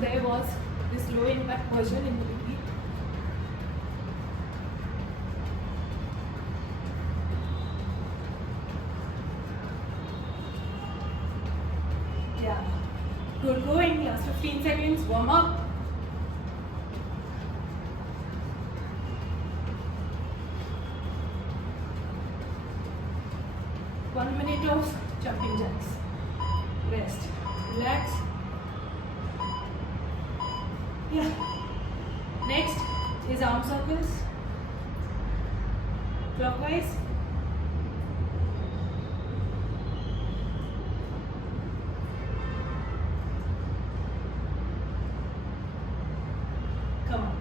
there was this low impact version in between. Yeah, good going. Last 15 seconds. Warm up. One minute of jumping jacks. Rest. Relax. Yeah. Next is arm circles. Clockwise. Come on.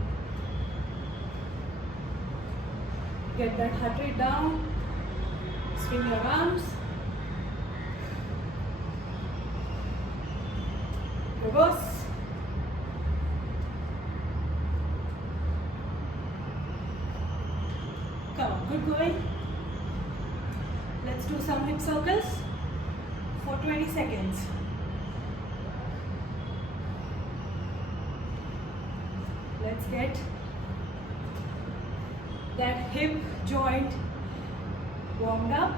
Get that heart rate down. Swing your arms. Reverse. Come on, good going. Let's do some hip circles for 20 seconds. Let's get that hip joint warmed up.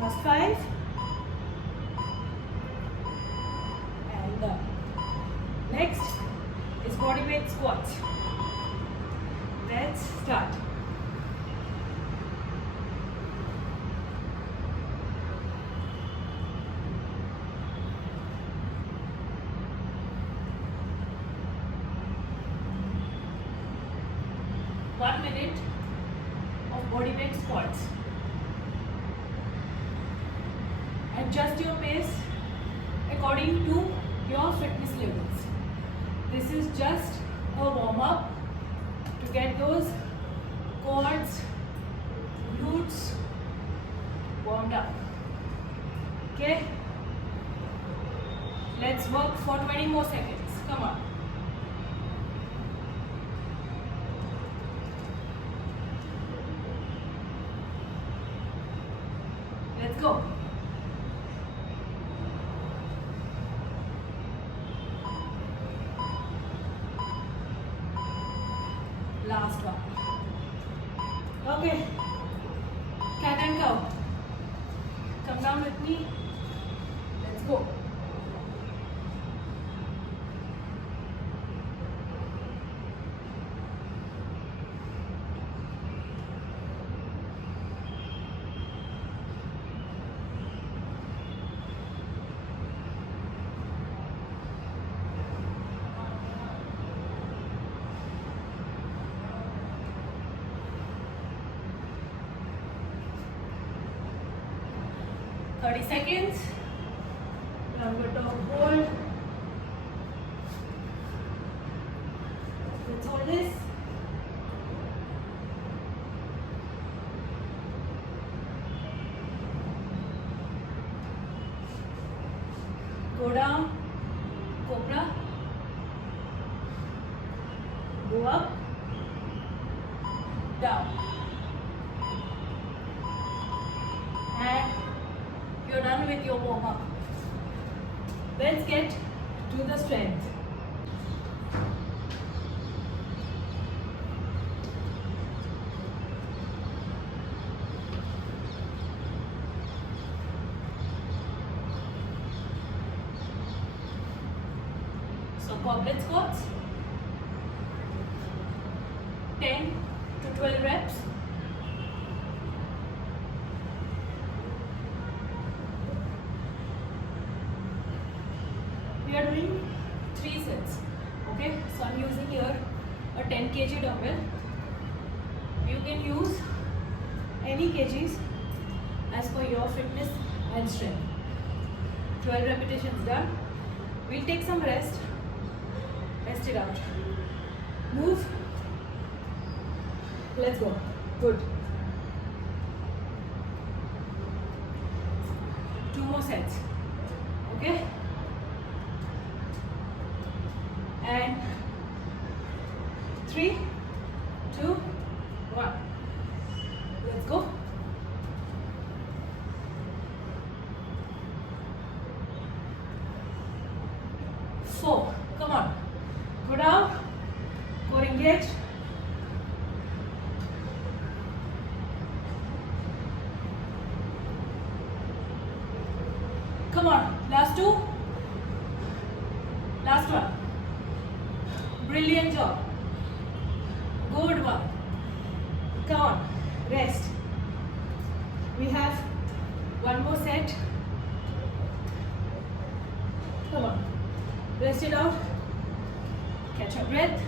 Last 5. And done. Next is body weight squats. Let's start. One minute of body weight squats. Adjust your pace according to your fitness levels. This is just a warm up to get those quads, glutes warmed up. Okay? Let's work for 20 more seconds. Come on. Let's go. Last one. Okay. Cat and cow. Come down with me. Let's go. Thirty seconds. Longer dog hold. Let's hold this. Go down. Cobra. Go up. Down. And you're done with your warm up. Let's get to the strength. So goblet squats, 10 to 12 reps. We are doing 3 sets. Okay, so I'm using here a 10 kg dumbbell. You can use any kgs as per your fitness and strength. 12 repetitions done. We'll take some rest. Rest it out. Move. Let's go. Good. 2 more sets. Okay? And 3, 2, 1. Let's go. 4. Come on. Go down. Core engaged. Come on. Last 2. Last one. Brilliant job. Good one. Come on. Rest. We have one more set. Come on. Rest it out. Catch your breath.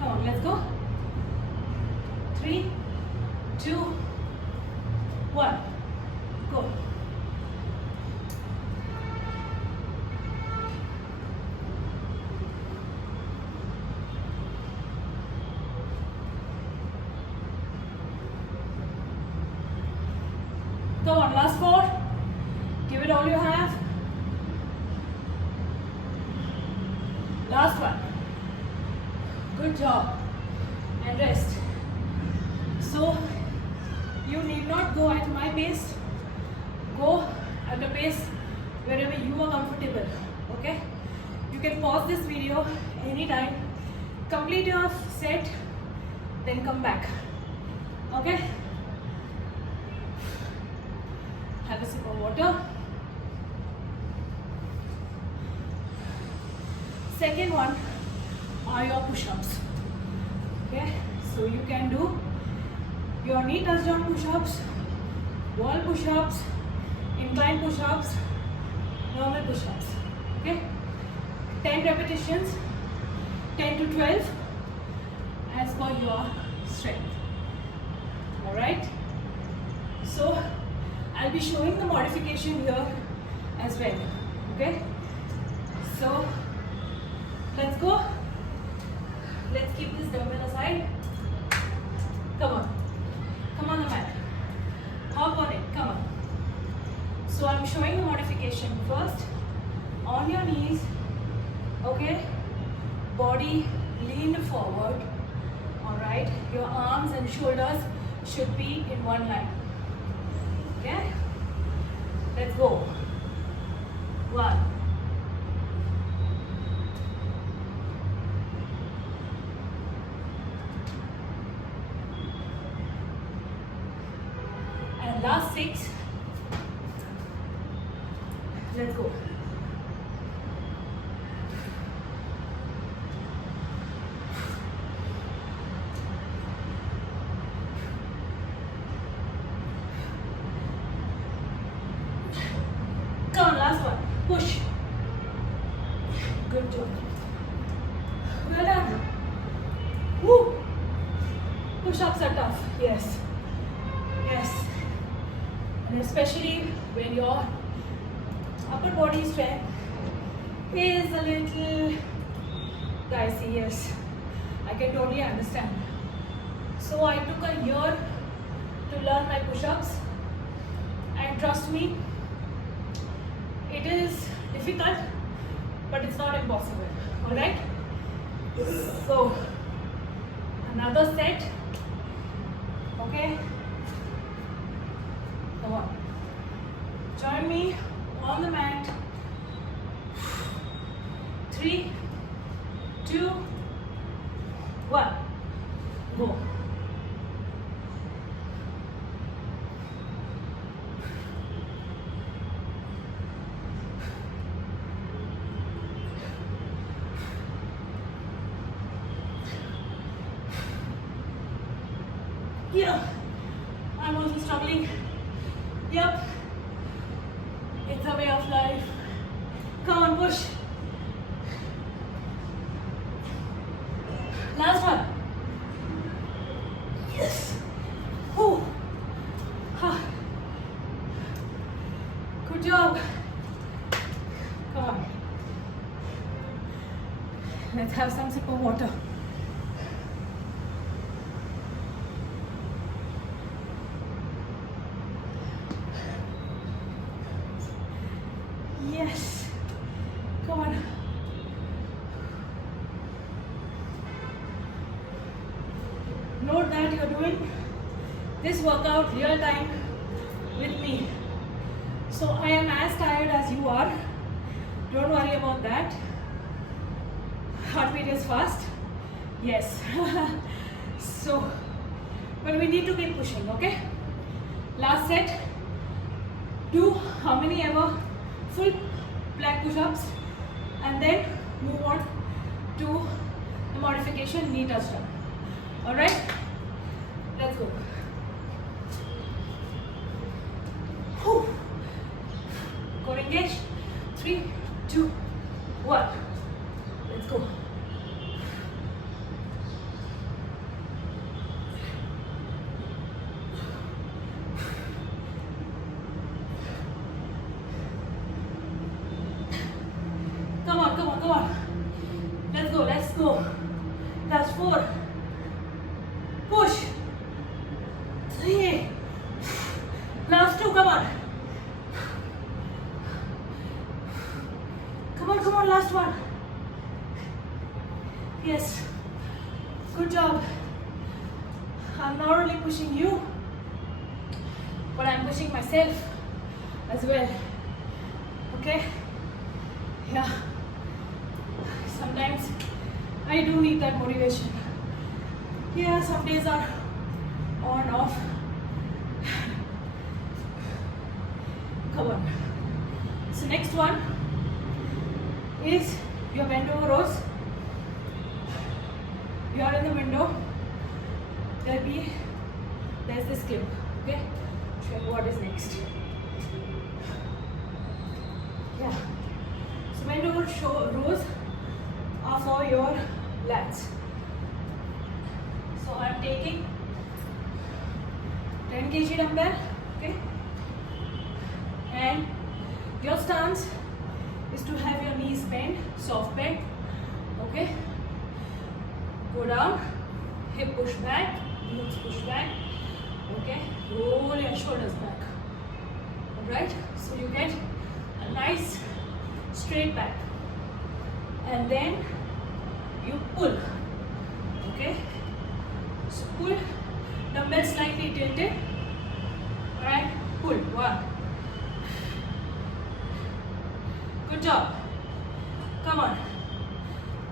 Come on, let's go. 3, 2, 1. Go. Go on, last 4. Give it all you have. Last one. Good job. And rest. So, you need not go at my pace. Go at the pace wherever you are comfortable. Okay? You can pause this video anytime. Complete your set, then come back. Okay? Have a sip of water. Second one are your push-ups. Okay, so you can do your knee touch down push-ups, wall push-ups, incline push-ups, normal push-ups. Okay, 10 repetitions, 10 to 12 as per your strength. Alright, so I'll be showing the modification here as well. Okay, so let's go. Let's keep this dumbbell aside. Come on. Come on the mat. Hop on it. Come on. So I'm showing the modification first. On your knees. Okay. Body leaned forward. Alright. Your arms and shoulders should be in one line. Okay. Let's go. 1. Last 6. Let's go. Come on, last one. Push. Good job. Well done. Woo. Push-ups are tough. Yes. Yes. And especially when your upper body strength is a little dicey, yes, I can totally understand. So I took a year to learn my push-ups, and trust me, it is difficult, but it's not impossible. Alright? So, another set. Okay? Come on. Join me on the mat. 3, 2, 1. Go. Yeah, I'm also struggling. Yep, it's a way of life. Come on, push. Last one. Yes. Whew. Ha. Good job. Come on. Let's have some sip of water. Yes. Come on. Note that you're doing this workout real time with me. So I am as tired as you are. Don't worry about that. Heartbeat is fast. Yes. So, but we need to keep pushing, okay? Last set. Do how many ever full plank push-ups, and then move on to the modification knee touchdown. All right? Let's go. Whew. Core engage. 3, 2, 1. Let's go. Come on, come on, come on. Let's go, let's go. That's 4. Push. 3. Last 2, come on. Come on, last one. Yes. Good job. I'm not only pushing you, but I'm pushing myself as well. Okay? Yeah. Sometimes I do need that motivation. Yeah, some days are on, off. Come on. So next one is your bend over rows. You are in the window. There's this clip. Okay? Check what is next. Yeah. So bend over rows are for your lats. So I'm taking 10 kg dumbbell. Okay? And your stance is to have your knees bent, soft bend. Okay? Go down, hip push back, glutes push back. Okay? Roll your shoulders back. Alright? So you get a nice straight back. And then you pull. Okay? So pull, dumbbell slightly tilted. Alright? Pull. 1. Good job. Come on.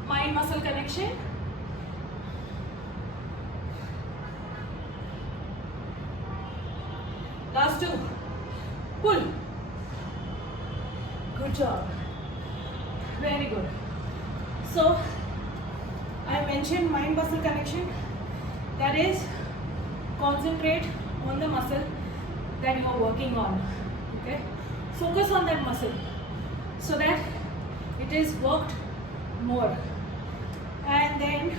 Mind muscle connection. Last 2. Pull. Good job. Very good. So I mentioned mind muscle connection. That is, concentrate on the muscle that you are working on. Okay? Focus on that muscle so that it is worked more. And then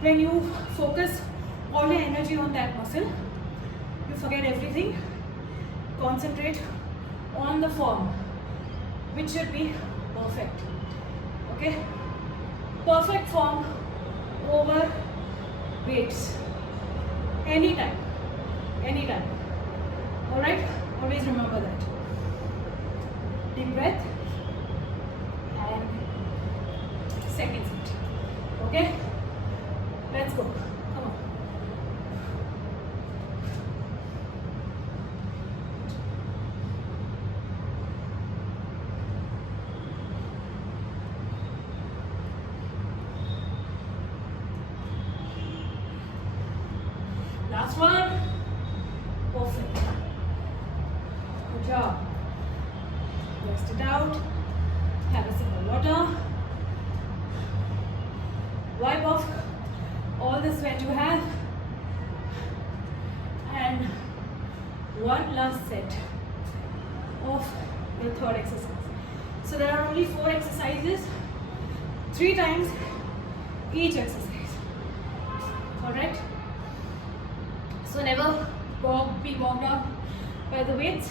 when you focus all your energy on that muscle, you forget everything. Concentrate on the form, which should be perfect. Okay? Perfect form over weights. Anytime. Anytime. Alright? Always remember that. Deep breath. And second set. Okay? Let's go. Come on. Last one. Perfect. Good job. Rest it out. Have a sip of water. Wipe off all the sweat you have. And one last set of the third exercise. So there are only 4 exercises, 3 times each exercise. Alright? So never be bogged down by the weights.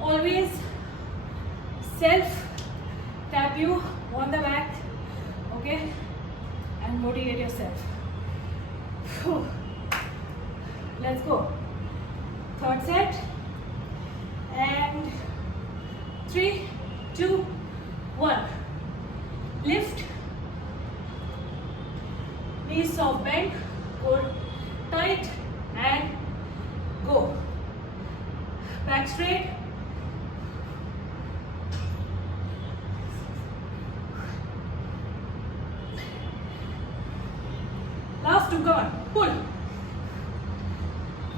Always self tap you on the back, okay, and motivate yourself. Whew. Let's go. Third set, and 3, 2, 1. Lift, knees soft bend, hold tight, Come on, pull.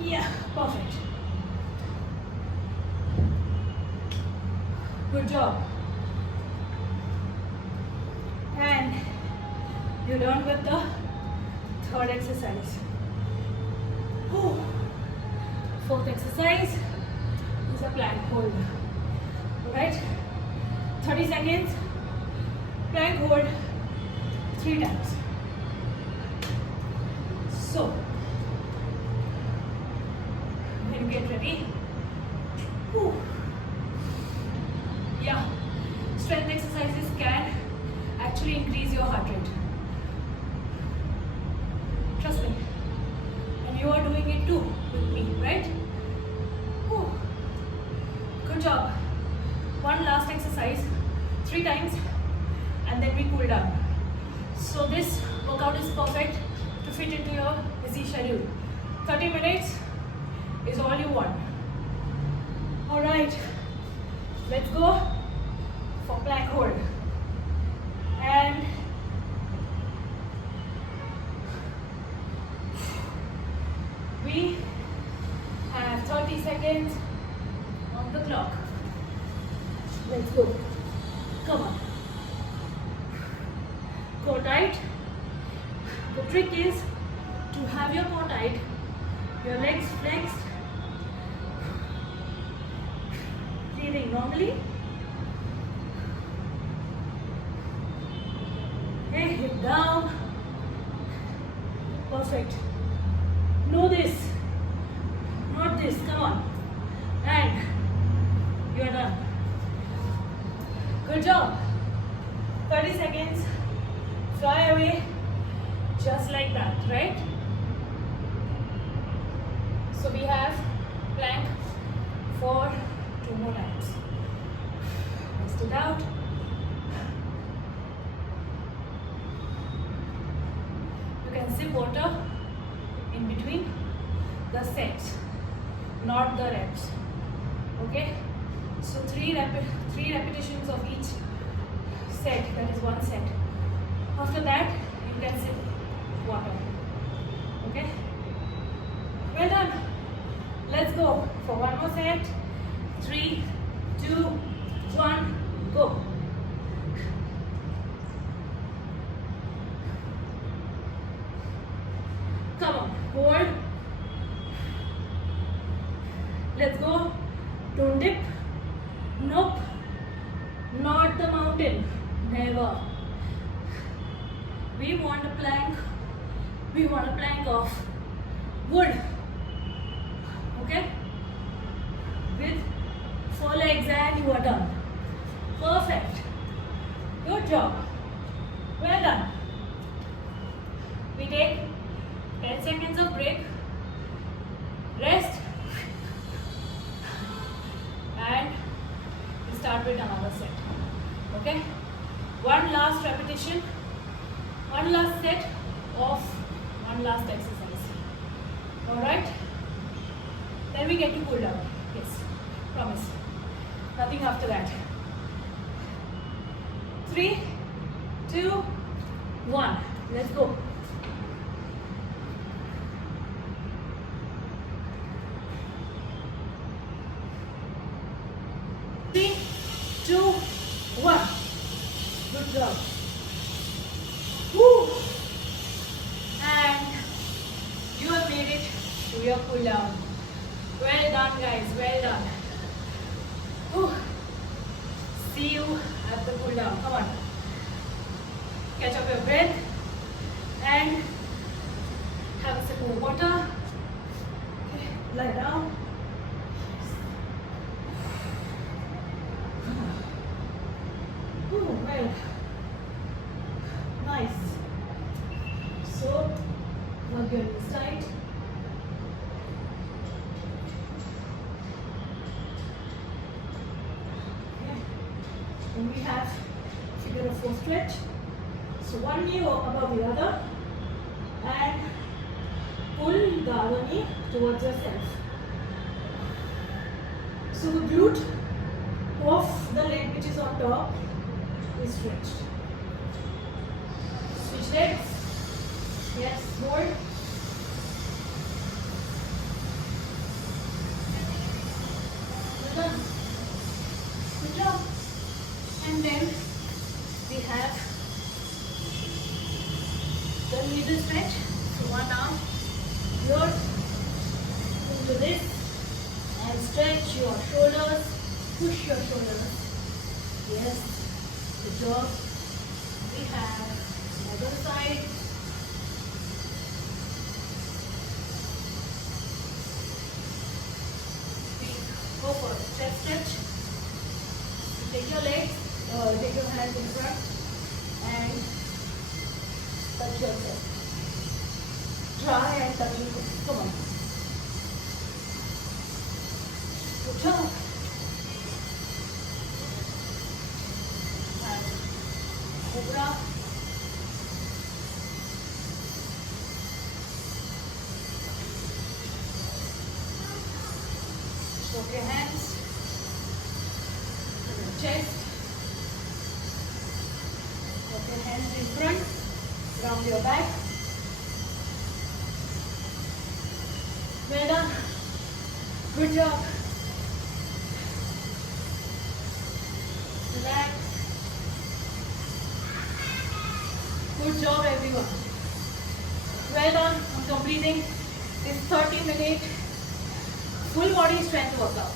Yeah, perfect. Good job. And you're done with the third exercise. Whew. Fourth exercise is a plank hold. Alright? 30 seconds. Plank hold 3 times. So, when you get ready, whew. Yeah, strength exercises can actually increase your heart rate. Trust me. And you are doing it too with me, right? Whew. Good job. One last exercise, 3 times, and then we cool down. So this workout is perfect to fit into your busy schedule. 30 minutes is all you want. Alright, let's go for plank hold. And we have 30 seconds on the clock. Let's go. Come on. Core tight. The trick is to have your core tight, your legs flexed, breathing normally. Okay, hip down. Perfect. No this, not this. Come on. And you are done. Good job. 30 seconds. Fly away. Just like that, right? So we have plank for 2 more times. Rest it out. You can sip water in between the sets, not the reps. Okay? So 3 repetitions of each set, that is 1 set. After that, you can sip water. Okay? Well done. Let's go for 1 more set. 3, 2, 1, go. Come on, hold. Let's go. Don't dip. Nope. Not the mountain. Never. We want a plank. We want a plank of wood. Okay? With 4 legs and you are done. Perfect. Good job. Well done. We take 10 seconds of break. Rest. And we start with another set. Okay? 1 last repetition. 1 last set of 1 last exercise. Alright? Then we get to cool down. Yes. Promise. Nothing after that. 3, 2, 1. Let's go. 3, 2, 1. Good job. Woo. And you have made it to your cool down. Well done, guys. Well done. Woo. See you at the cool down. Come on. Catch up your breath and have a sip of water. Okay. Lie down. Ooh, well. Nice. So, hug your knees tight. Okay. And we have figure of 4 stretch. So one knee above the other and pull the other knee towards yourself. So the glute of the leg which is on top is stretched. Switch legs. Yes, hold. we have the middle stretch. So one arm here into this and stretch your shoulders, push your shoulders. Yes, good job. We have other side. Go for chest stretch. Take your legs, take your hands in front and touch your chest. Try and touch your chest. Come on. Good job. And cobra. Put your hands on your chest. Put your hands in front, round your back. Well done. Good job. Relax. Good job, everyone. Well done on completing this 30-minute full body strength workout.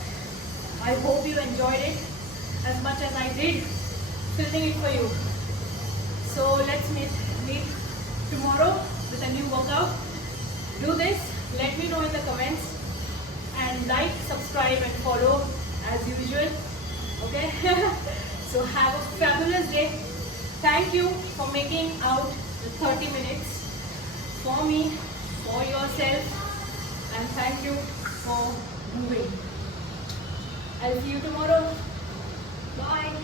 I hope you enjoyed it as much as I did filming it for you. So let's meet tomorrow with a new workout. Do this, let me know in the comments, and like, subscribe and follow as usual. Okay? So have a fabulous day. Thank you for making out the 30 minutes for me, for yourself, and thank you for moving. I'll see you tomorrow. Bye.